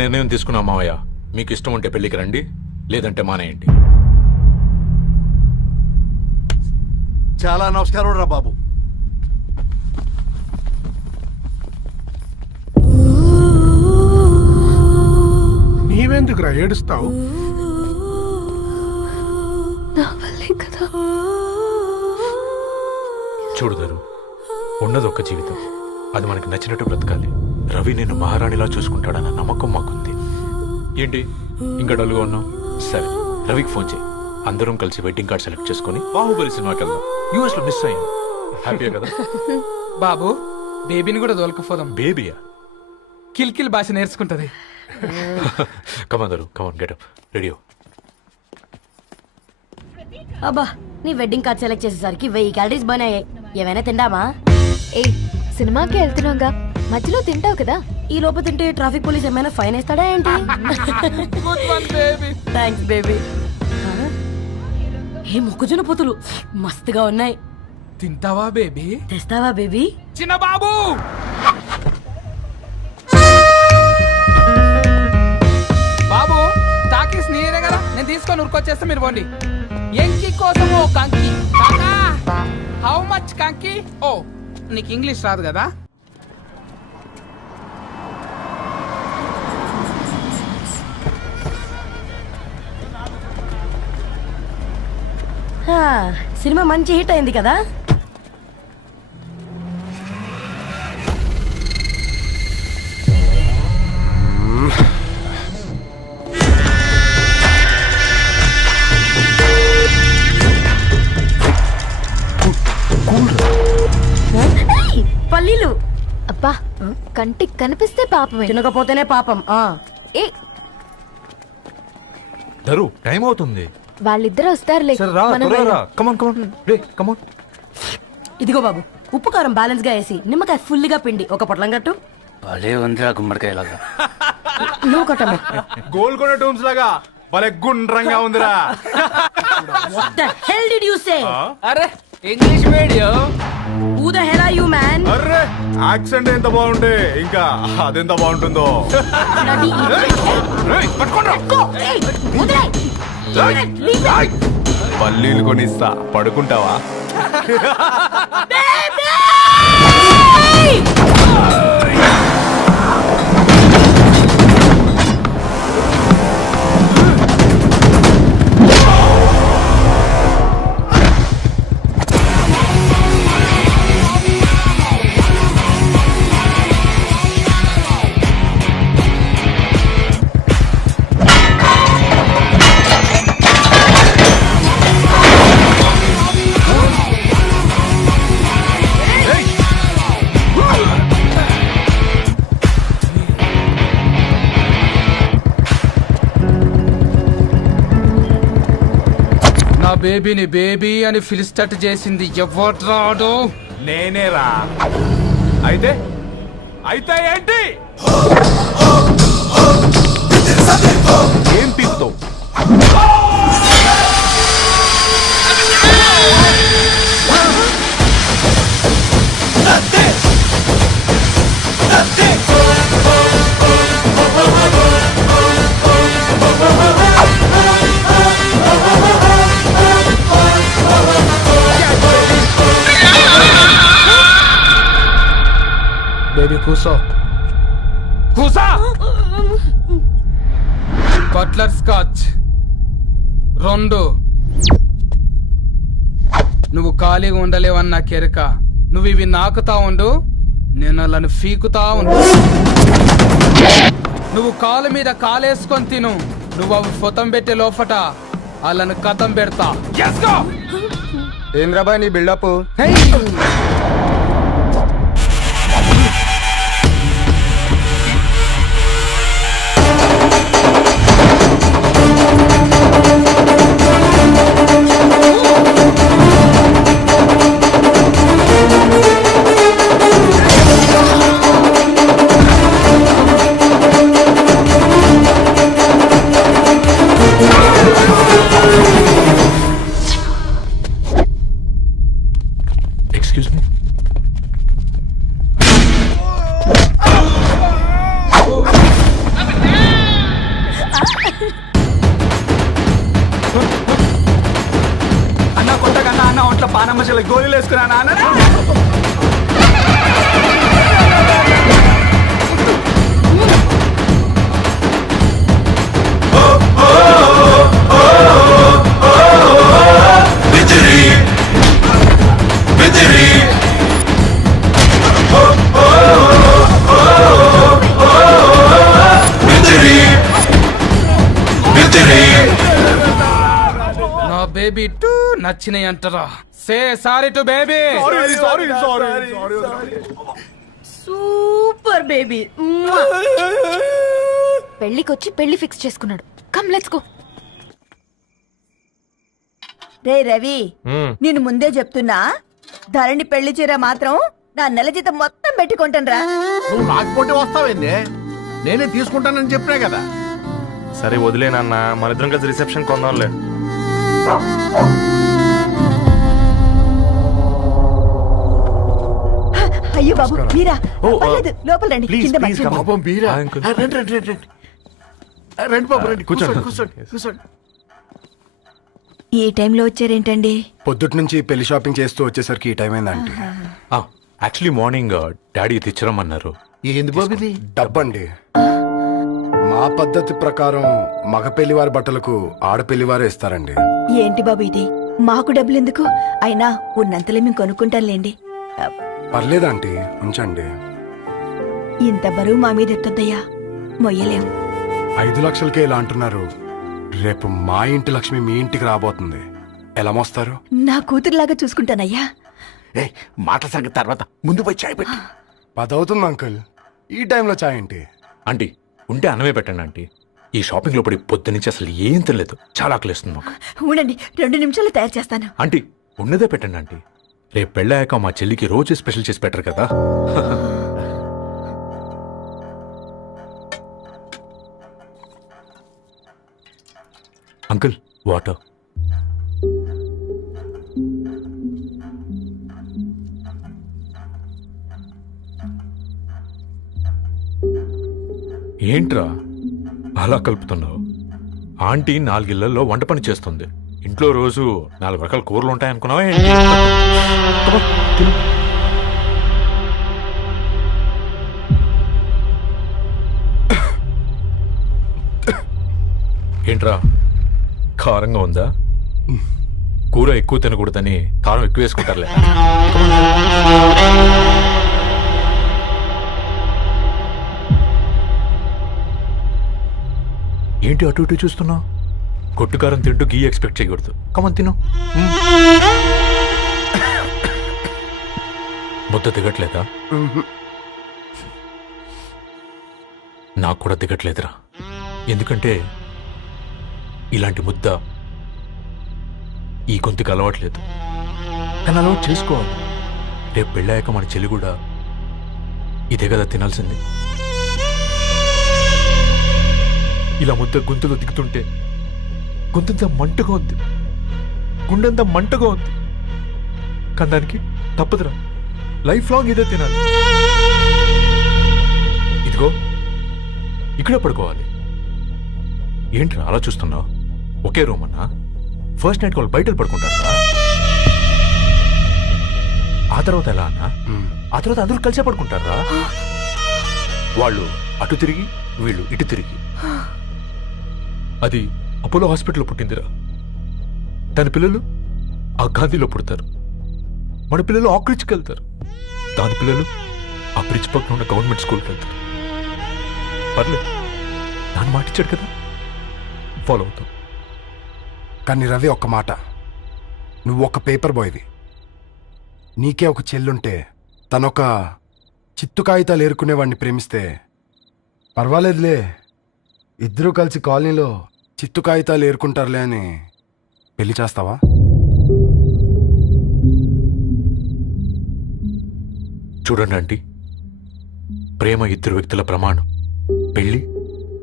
నిర్ణయం తీసుకున్నాం మావయ్య. మీకు ఇష్టం ఉంటే పెళ్లికి రండి, లేదంటే మానేయండి. చాలా నమస్కారం రా బాబు. నీవెందుకురా ఏడుస్తావు? చూడుదారు, ఉన్నది ఒక్క జీవితం, అది మనకి నచ్చినట్టు బ్రతకాలి. రవి నేను మహారాణిలా చూసుకుంటాడన్న నమ్మకం మాకుంది. ఏంటి ఇంకా డల్గా ఉన్నావు? సరే, రవికి ఫోన్ చేయి. అందరం కలిసి వెడ్డింగ్ కార్డ్ సెలెక్ట్ చేసుకుని బాహుబలి సినిమాకి వెళ్దాం. యూఎస్ లో మిస్ అయ్యాం. హ్యాపీయా కదా? బాబు, బేబీని కూడా దొలకపోదాం. బేబీయా? కిల్కిల్ భాష నేర్చుకుంటది. కమాందరు, కమాన్, గెటప్, రెడీ. అబ్బా, నీ వెడ్డింగ్ కార్డ్ సెలెక్ట్ చేసేసరికి 1000 క్యాలరీస్ బర్న్ అయ్యాయి. ఏమైనా తిండామా? ఏ సినిమాకి వెళ్తున్నాగా, మధ్యలో తింటావు కదా. ఈ లోపు తింటే ట్రాఫిక్ పోలీస్ ఏమైనా ఫైన్ వేస్తాడా ఏంటి? Thanks baby. ఏ మొక్కజొన్న పొతులు మస్తుగా ఉన్నాయి. తింటావా బేబీ? తెస్తావా బేబీ? చిన్న బాబు, బాబు టాకీస్ నీరే కదా, నేను తీసుకొని ఉరుకొచ్చేస్తా, మీరు పోండి. ఎంకి కోసం ఓ కంకి. హౌ మచ్ కంకి? ఓ, నీకు ఇంగ్లీష్ రాదు కదా? సినిమా మంచి హిట్ అయింది కదా. పల్లీలు. అబ్బా, కంటికి కనిపిస్తే పాపమే, తినకపోతేనే పాపం. ఏ దరు, టైం అవుతుంది. వాళ్ళిద్దరు వస్తారులే. మనం వెళ్దాం. కమాన్ కమాన్ రే, కమాన్. ఇదిగో బాబు, ఉప్పు కారం బ్యాలెన్స్ గా వేసి నిమ్మకాయ ఫుల్ గా పిండి ఒక పొట్లం కట్టు. భలే ఉందిరా గుమ్మడికాయలాగా. నువ్వు కట్టమ్మా. గోల్కొండ టూమ్స్ లాగా భలే గుండ్రంగా ఉందిరా. What the hell did you say? అరే English medium. Who the hell are you, man? Array, accent ఎంత బాగుంటే ఇంకా అదెంత బాగుంటుందో. Bloody idiot. Go. Hey, వదిలేయ్. Leave it. పల్లీలు కొనిస్తా, పడుకుంటావా? నా బేబీని బేబీ అని ఫిలిస్టట్ చేసింది ఎవడ్రాడు? నేనేరా. అయితే అయితే ఏంటి? ఏం పీకుతావు? బేబీ కూసో, కూసా. Buttler scotch 2. నువ్వు ఖాళీగా ఉండలేవన్న కెరక. నువ్వు ఇవి నాకుతా ఉండు, నేను అలాను ఫీకుతా ఉండు. నువ్వు కాలు మీద కాలేసుకొని తిను. నువ్వు అవి ఫొతం పెట్టే లోపట అలాను కథం పెడతా. ఏం రాబాయ్ నీ బిల్డప్? Excuse me? వాళ్ళకి గోళీలు వేసుకున్నా నాన్న. నా బేబీ టూ నచ్చినాయి అంటారా? Say sorry to baby. Super baby. పెళ్లికొచ్చి పెళ్లి ఫిక్స్ చేసుకున్నాడు. Come let's go. రే రవి, నేను ముందే చెప్తున్నా, ధరణి పెళ్లి చీర మాత్రం నా నెల జీతం మొత్తం పెట్టుకుంటాను రా. నువ్వు నాకు పోటీ వస్తావేంది? నేనే తీసుకుంటానని చెప్పినా కదా. సరే వదిలేనన్నా, మన ఇద్దరం కలిసి రిసెప్షన్ కొందాంలే. అయ్యో బాబు మీరా? ఓ, పర్లేదు, లోపల రండి. ప్లీజ్, కింద ప్లీజ్ మంచం. కమ్. పాపం బీరా. Hi uncle. రండి రండి రండి రండి. రండి బాబు రండి. కూర్చోండి. కూర్చోండి కూర్చోండి. ఈ టైంలో వచ్చారేంటండి? పొద్దుటి నుంచి పెళ్లి షాపింగ్ చేస్తూ వచ్చేసరికి ఈ టైం అయిందండి. యాక్చువల్లీ మార్నింగ్ డాడీ తెచ్చిరమ్మన్నారు. ఏంది బాబు ఇది? డబ్బండి. మా పద్ధతి ప్రకారం మగ పెళ్లివారి బట్టలకు ఆడపెళ్లివారే ఇస్తారండి. ఏంటి బాబు ఇది? మాకు డబ్బులు ఎందుకు? అయినా ఉన్నంతలే మేము కొనుక్కుంటాంలేండి. పర్లేదంటీ, ఉంచండి. ఇంత బరువు మా మీద ఎత్తొద్దయ్యా, మొయ్యలేం. 5 లక్షలకే ఇలా అంటున్నారు. రేపు మా ఇంటి లక్ష్మి మీ ఇంటికి రాబోతుంది. ఎలా మోస్తారు? నా కూతురులాగా చూసుకుంటానయ్యా. మాట సంగతి తర్వాత, ముందు పోయి చాయ్ పెట్టి. 10 అవుతుంది అంకుల్, ఈ టైంలో చాయ్ ఏంటి? ఆంటీ ఉంటే అన్నమే పెట్టండి ఆంటీ. ఈ షాపింగ్ లో పడి పొద్దు నుంచి అసలు ఏం తినలేదు. చాలా ఆకలిస్తుంది మాకు. ఉండండి, 2 నిమిషాలు తయారు చేస్తాను. ఆంటీ ఉన్నదే పెట్టండి ఆంటీ. రేపు పెళ్ళాక మా చెల్లికి రోజు స్పెషల్ చేసి పెట్టరు కదా. Uncle water. ఏంట్రా అలా కలుపుతున్నావు? ఆంటీ 4 ఇళ్లలో వంట పని చేస్తుంది. ఇంట్లో రోజు 4 రకాల కూరలు ఉంటాయనుకున్నావా ఏంటి? Come on, తిను. ఏంట్రా కారంగా ఉందా? కూర ఎక్కువ తినకూడదని కారం ఎక్కువ వేసుకుంటారులే. ఏంటి అటు ఇటు చూస్తున్నావు? కొట్టుకారం తింటూ గీ ఎక్స్పెక్ట్ చేయకూడదు. కమన్ తిను. ముద్ద దిగట్లేదా? నాకు కూడా దిగట్లేదురా. ఎందుకంటే ఇలాంటి ముద్ద ఈ గొంతుకి అలవాట్లేదు. కానీ అలవాటు చేసుకోవాలి. రేపు పెళ్ళాక మన చెల్లి కూడా ఇదే కదా తినాల్సింది. ఇలా ముద్ద గొంతులో దిగుతుంటే గొంతంతా మంటగా ఉంది, గుండెంతా మంటగా ఉంది. కానీ దానికి తప్పదురా, లైఫ్ లాంగ్ ఇదే తినాలి. ఇదిగో ఇక్కడే పడుకోవాలి. ఏంట్రా అలా చూస్తున్నావు? ఒకే రూమ్ అన్నా? ఫస్ట్ నైట్ వాళ్ళు బయట పడుకుంటారా? ఆ తర్వాత ఎలా అన్నా? ఆ తర్వాత అందరూ కలిసే పడుకుంటారా? వాళ్ళు అటు తిరిగి వీళ్ళు ఇటు తిరిగి. అది అపోలో హాస్పిటల్లో పుట్టిందిరా. దాని పిల్లలు ఆ గాంధీలో పుడతారు. మన పిల్లలు ఆక్రిచ్కి వెళ్తారు. దాని పిల్లలు ఆ బ్రిడ్జ్ పక్కన ఉన్న గవర్నమెంట్ స్కూల్కి వెళ్తారు. పర్లేదు, దాన్ని మాటిచ్చాడు కదా, ఫాలో అవుతాం. కానీ రవి, ఒక్క మాట, నువ్వు ఒక పేపర్ బాయ్వి. నీకే ఒక చెల్లుంటే తనొక చిత్తు కాగితాలు ఏరుకునేవాడిని ప్రేమిస్తే పర్వాలేదులే, ఇద్దరూ కలిసి కాలనీలో చిత్తు కాగితాలు ఏరుకుంటారులే అని పెళ్లి చేస్తావా? చూడండి ఆంటీ, ప్రేమ 2 వ్యక్తుల ప్రమాణం, పెళ్లి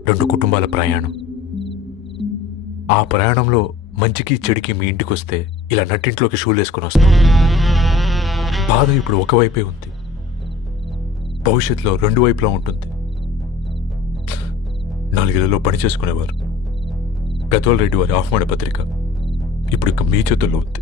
2 కుటుంబాల ప్రయాణం. ఆ ప్రయాణంలో మంచికి చెడుకి మీ ఇంటికి వస్తే ఇలా నట్టింట్లోకి షూలు వేసుకుని వస్తాం. బాధ ఇప్పుడు ఒకవైపే ఉంది, భవిష్యత్తులో 2 వైపులా ఉంటుంది. 4 ఇళ్లలో పని చేసుకునేవారు గద్వాల్ రెడ్డి వారి ఆహ్వాన పత్రిక ఇప్పుడు ఇక మీ చేతుల్లో ఉంది.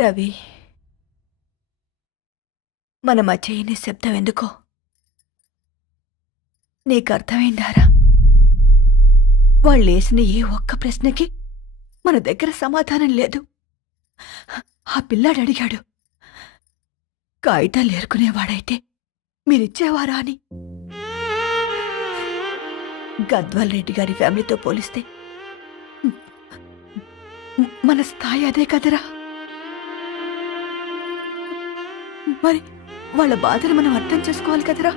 రవి, మన మధ్య ఈ నిశ్శబ్దం ఎందుకో నీకు అర్థమైందారా? వాళ్ళేసిన ఏ ఒక్క ప్రశ్నకి మన దగ్గర సమాధానం లేదు. ఆ పిల్లాడు అడిగాడు, కాగితాలు ఏరుకునేవాడైతే మీరిచ్చేవారా అని. గద్వాల్ రెడ్డి గారి ఫ్యామిలీతో పోలిస్తే మన స్థాయి అదే కదరా. మరి వాళ్ళ బాధను మనం అర్థం చేసుకోవాలి కదరా.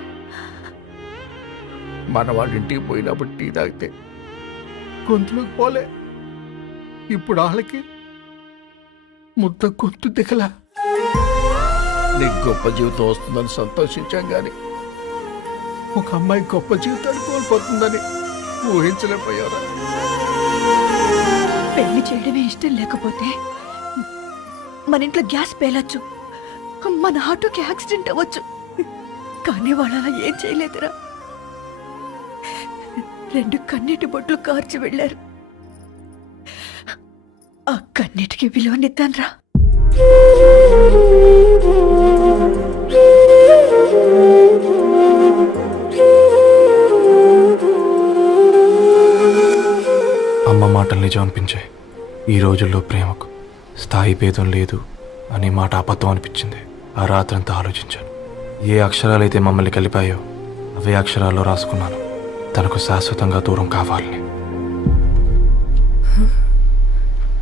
మన వాళ్ళ ఇంటికి పోయినప్పుడు టీ తాగితే గొంతులోకి పోలే, ఇప్పుడు వాళ్ళకి ముద్ద గొంతు దిగలా. నీకు గొప్ప జీవితం వస్తుందని సంతోషించాం గాని ఒక అమ్మాయి గొప్ప జీవితాన్ని కోల్పోతుందని ఊహించలేకపోయారా? పెళ్లి చేయడమే ఇష్టం లేకపోతే మన ఇంట్లో గ్యాస్ పేలొచ్చు, మన ఆటోకి యాక్సిడెంట్ అవ్వచ్చు, కానీ వాళ్ళు అలా ఏం చేయలేదురా. 2 కన్నీటి బొట్లు కార్చి వెళ్ళారు. ఆ కన్నీటికి విలువనిద్దాన్రా. అమ్మ మాటలు నిజం అనిపించాయి. ఈ రోజుల్లో ప్రేమకు స్థాయి భేదం లేదు అనే మాట అబద్ధం అనిపించింది. ఆ రాత్రంతా ఆలోచించాను. ఏ అక్షరాలైతే మమ్మల్ని కలిపాయో అవే అక్షరాల్లో రాసుకున్నాను, తనకు శాశ్వతంగా దూరం కావాలని.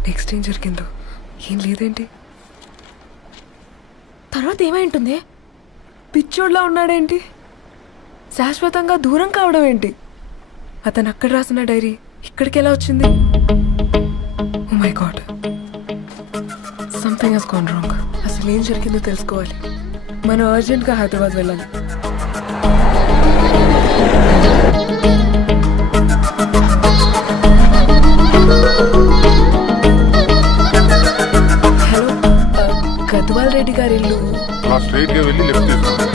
నెక్స్ట్ ఏం జరిగిందో ఏం లేదేంటి? తర్వాత ఏమై ఉంటుంది? పిచ్చోడ్లా ఉన్నాడేంటి? శాశ్వతంగా దూరం కావడం ఏంటి? అతను అక్కడ రాసిన డైరీ ఇక్కడికి ఎలా వచ్చింది? Oh my god, something has gone wrong. అసలు ఏం జరిగిందో తెలుసుకోవాలి. మనం అర్జెంట్గా హైదరాబాద్ వెళ్ళాలి. హలో, గద్వాల్ రెడ్డి గారి ఇల్లు. స్ట్రైట్ గా వెళ్ళి లెఫ్ట్ తీసుకోండి.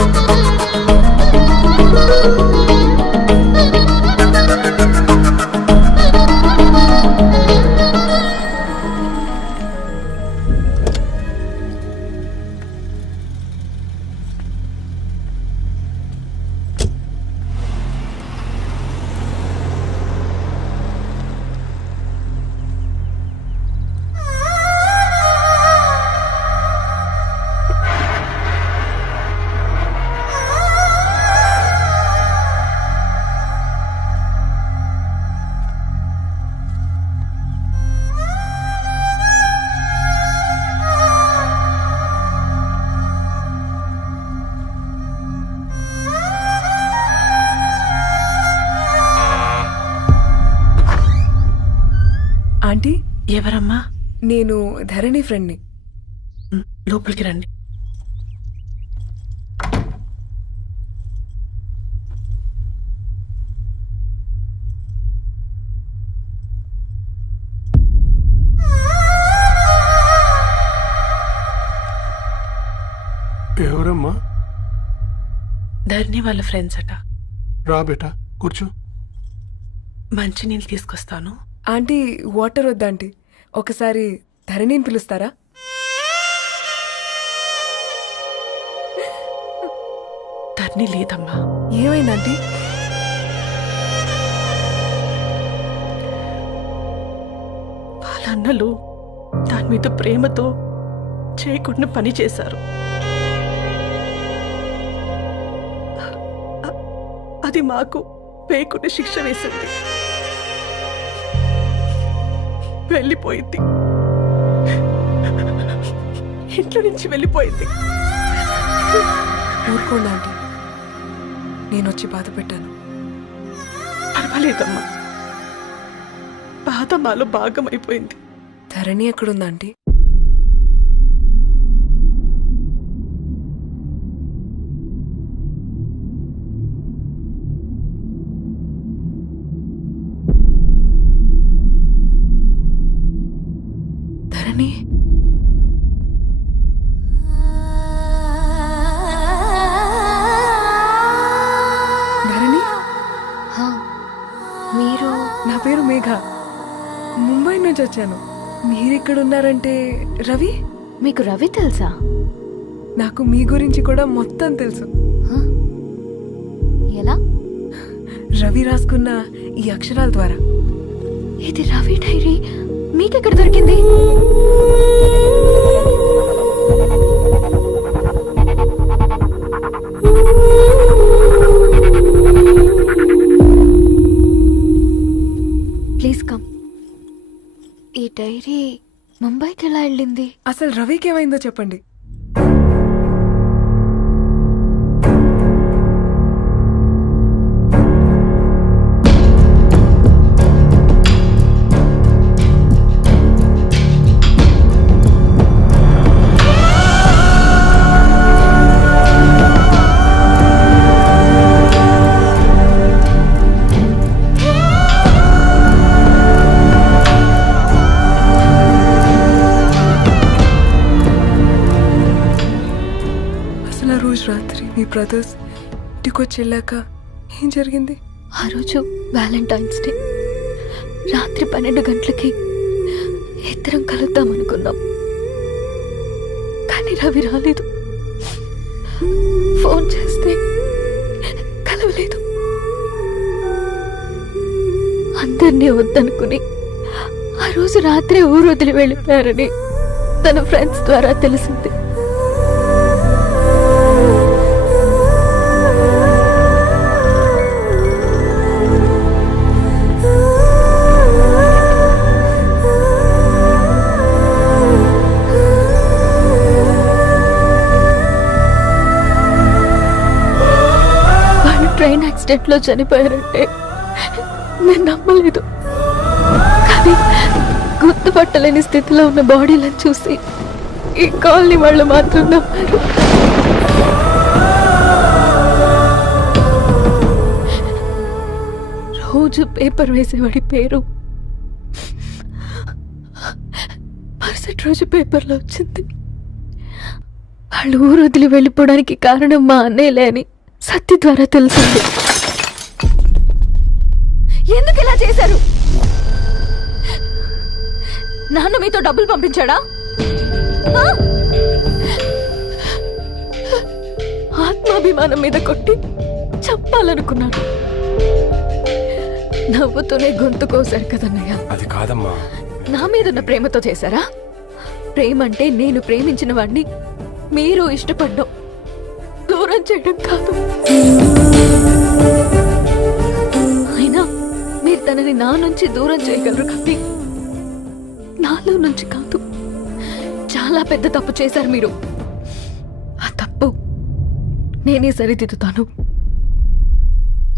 ఆంటీ, ఎవరమ్మా? నేను ధరణి ఫ్రెండ్ని. లోపలికి రండి. ఎవరమ్మా? ధరణి వాళ్ళ ఫ్రెండ్స్ అట. రా బేటా, కూర్చో. మంచినీళ్ళు తీసుకొస్తాను. ఆంటీ, వాటర్ వద్దాంటీ, ఒకసారి ధరణిని పిలుస్తారా? ధరణి లేదమ్మా. ఏమైందంటీ? వాళ్ళ అన్నలు దాని మీద ప్రేమతో చేయకుండా పని చేశారు. అది మాకు పేయకుండా శిక్ష వేసింది. వెళ్ళిపోయింది, ఇంట్లో నుంచి వెళ్ళిపోయింది. ఊరుకోండి ఆంటీ, నేను వచ్చి బాధ పెట్టాను. పర్వాలేదమ్మా, బాధ మాలో భాగమైపోయింది. ధరణి ఎక్కడుందా ఆంటీ? ధరణి, ధరణి, మీరు? నా పేరు మేఘ, ముంబై నుంచి వచ్చాను. మీరిక్కడ ఉన్నారంటే రవి మీకు రవి తెలుసా? నాకు మీ గురించి కూడా మొత్తం తెలుసు. ఎలా? రవి రాసుకున్న ఈ అక్షరాల ద్వారా. ఇది రవి డైరీ మీకెక్కడ దొరికింది? Please come. ఈ డైరీ ముంబైకి ఎలా వెళ్ళింది? అసలు రవికి ఏమైందో చెప్పండి. అసలు ఆ రోజు రాత్రి మీ బ్రదర్స్ ఇంటికొచ్చి వెళ్ళాక ఏం జరిగింది? ఆ రోజు వ్యాలంటైన్స్ డే రాత్రి 12 గంటలకి ఇద్దరం కలుద్దాం అనుకున్నాం. కానీ రవి రాలేదు. ఫోన్ చేస్తే కలవలేదు. అందరినీ వద్దనుకుని ఆ రోజు రాత్రి ఊరు వదిలి వెళ్ళిపోయారని తన ఫ్రెండ్స్ ద్వారా తెలిసింది. ట్రైన్ యాక్సిడెంట్ లో చనిపోయారంటే నేను నమ్మలేదు. కానీ గుర్తుపట్టలేని స్థితిలో ఉన్న బాడీలను చూసి ఈ కాలనీ వాళ్ళు మాత్రం నమ్మారు. రోజు పేపర్ వేసేవాడి పేరు మరుసటి రోజు పేపర్లో వచ్చింది. వాళ్ళు ఊరు వదిలి వెళ్ళిపోవడానికి కారణం మా అన్నయ్యలే అని సత్య ద్వారా తెలిసింది. ఎందుకు ఇలా చేశారు? నాన్న మీతో డబ్బులు పంపించాడా? ఆత్మాభిమానం మీద కొట్టి చంపాలనుకున్నాను. నవ్వుతూనే గొంతు కోసారు కదన్నయ్య. అది కాదమ్మా. నా మీదున్న ప్రేమతో చేశారా? ప్రేమ అంటే నేను ప్రేమించిన వాడిని మీరు ఇష్టపడ్డం, దూరం చేయడం కాదు. అయినా మీరు తనని నా నుంచి దూరం చేయగలరు కానీ నాలో నుంచి కాదు. చాలా పెద్ద తప్పు చేశారు మీరు. ఆ తప్పు నేనే సరిదిద్దుతాను.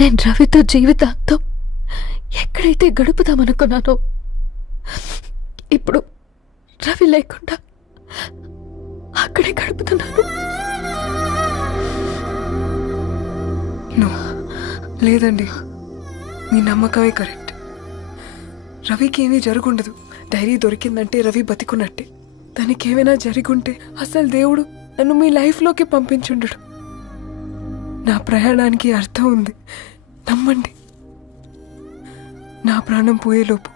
నేను రవితో జీవితాంతం ఎక్కడైతే గడుపుదామనుకున్నానో ఇప్పుడు రవి లేకుండా అక్కడే గడుపుతున్నాను. లేదండి, మీ నమ్మకమే కరెక్ట్. రవికి ఏమీ జరుగుండదు. డైరీ దొరికిందంటే రవి బతికున్నట్టే. తనకేమైనా జరుగుంటే అసలు దేవుడు నన్ను మీ లైఫ్లోకి పంపించుండడు. నా ప్రయాణానికి అర్థం ఉంది, నమ్మండి. నా ప్రాణం పోయేలోపు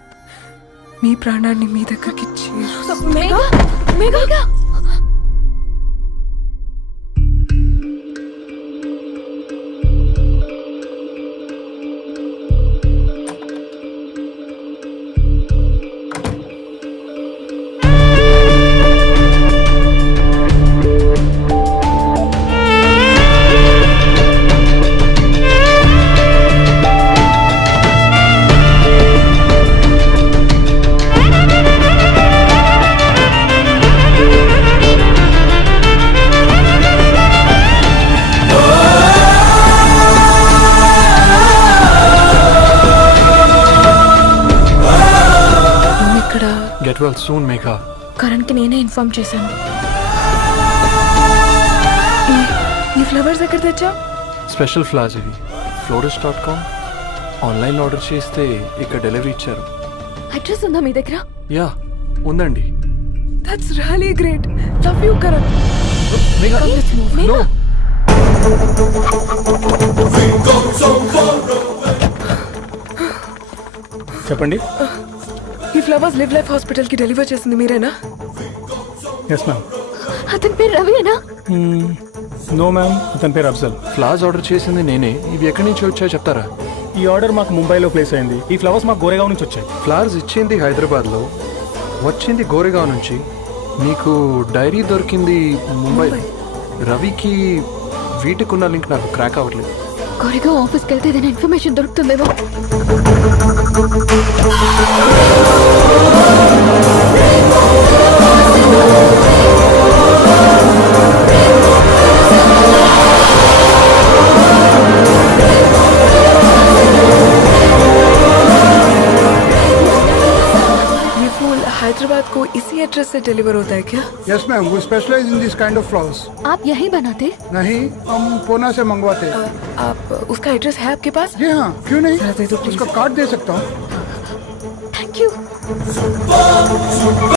మీ ప్రాణాన్ని మీ దగ్గరికి Get well soon, Megha. కరణ్కి నేనే ఇన్ఫార్మ్ చేశాను. ఈ ఫ్లవర్స్ ఎక్కడ తెచ్చా? స్పెషల్ ఫ్లవర్స్ ఇవి. florist.com ఆన్లైన్ ఆర్డర్ చేస్తే ఇక్కడ డెలివరీ ఇచ్చారు. అడ్రస్ ఉందా మీ దగ్గర? యా ఉందండి. That's really great. Love you Karan. No. చెప్పండి. ఈ ఫ్లవర్స్ లివ్ లైఫ్ హాస్పిటల్ కి డెలివర్ చేసింది మీరేనా? Yes ma'am. అతని పేరు రవినా? నో మ్యామ్, అతని పేరు అఫ్జల్. ఫ్లవర్స్ ఆర్డర్ చేసింది నేనే. ఇవి ఎక్కడి నుంచి వచ్చాయో చెప్తారా? ఈ ఆర్డర్ మాకు ముంబైలో ప్లేస్ అయింది. ఈ ఫ్లవర్స్ మాకు గోరేగావ్ నుంచి వచ్చాయి. ఫ్లవర్స్ ఇచ్చింది హైదరాబాద్లో, వచ్చింది గోరేగావ్ నుంచి. మీకు డైరీ దొరికింది ముంబై. రవికి వీటికున్న లింక్ నాకు క్రాక్ అవ్వట్లేదు. కోరిగా ఆఫీస్కి వెళ్తే ఏదైనా ఇన్ఫర్మేషన్ దొరుకుతుందేమో. ये फूल हैदराबाद को इसी एड्रेस से डिलीवर होता है क्या? Yes ma'am, we specialize in this kind of flowers. आप यही बनाते? नहीं, हम पूना से मंगवाते हैं. आप उसका एड्रेस है आपके पास? जी हाँ, क्यों नहीं? जरा दे दो, please. उसका कार्ड दे सकता हूँ. Thank you.